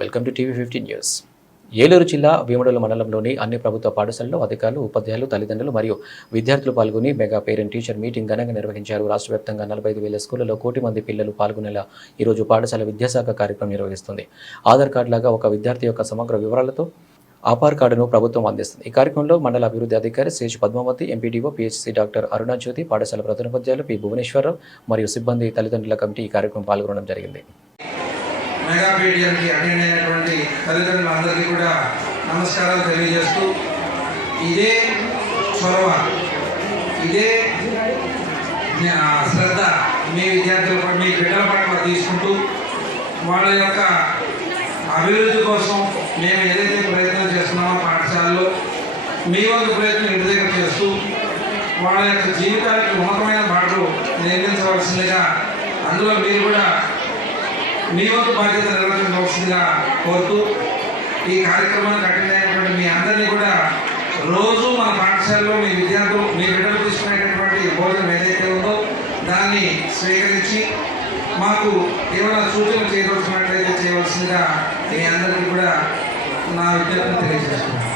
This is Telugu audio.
Welcome to TV fifteen news. Eluru జిల్లా భీమడోలు మండలంలోని అన్ని ప్రభుత్వ పాఠశాలల్లో అధికారులు ఉపాధ్యాయులు తల్లిదండ్రులు మరియు విద్యార్థులు పాల్గొని మెగా పేరెంట్ టీచర్ మీటింగ్ ఘనంగా నిర్వహించారు. రాష్ట్ర వ్యాప్తంగా నలభై ఐదు వేల స్కూళ్ళలో కోటి మంది పిల్లలు పాల్గొనేలా ఈరోజు పాఠశాల విద్యాశాఖ కార్యక్రమం నిర్వహిస్తుంది. ఆధార్ కార్డు లాగా ఒక విద్యార్థి యొక్క సమగ్ర వివరాలతో ఆపార్ కార్డును ప్రభుత్వం అందిస్తుంది. ఈ కార్యక్రమంలో మండల అభివృద్ధి అధికారి Sesh Padmavathi MPDO PHC doctor Arunajyothi పాఠశాల ప్రధానోపాధ్యాయులు పి భువనేశ్వరరావు మరియు సిబ్బంది తల్లిదండ్రుల కమిటీ ఈ కార్యక్రమం పాల్గొనడం జరిగింది. మెగా పీడిఎంకి అటెండ్ అయినటువంటి తల్లిదండ్రులందరికీ కూడా నమస్కారాలు తెలియజేస్తూ ఇదే చొరవ ఇదే శ్రద్ధ మీ విద్యార్థుల మీ బిడ్డల పట్ల తీసుకుంటూ వాళ్ళ యొక్క అభివృద్ధి కోసం మేము ఏదైతే ప్రయత్నం చేస్తున్నామో పాఠశాలలో మీ వంతు ప్రయత్నం ఇంటి దగ్గర చేస్తూ వాళ్ళ యొక్క జీవితానికి ఉన్నతమైన పాటలు నిర్మించవలసిందిగా అందులో మీరు కూడా మీ వంతు బాధ్యత నిర్వహించవలసిందిగా కోరుతూ ఈ కార్యక్రమానికి అటెండ్ అయినటువంటి మీ అందరినీ కూడా రోజు మన పాఠశాలలో మీ విద్యార్థులు మీ బిడ్డలు తీసుకునేటటువంటి భోజనం ఏదైతే ఉందో దాన్ని స్వీకరించి మాకు ఏమైనా సూచనలు చేయవలసినట్లయితే చేయవలసిందిగా మీ అందరికీ కూడా నా విజ్ఞప్తిని తెలియజేస్తున్నాను.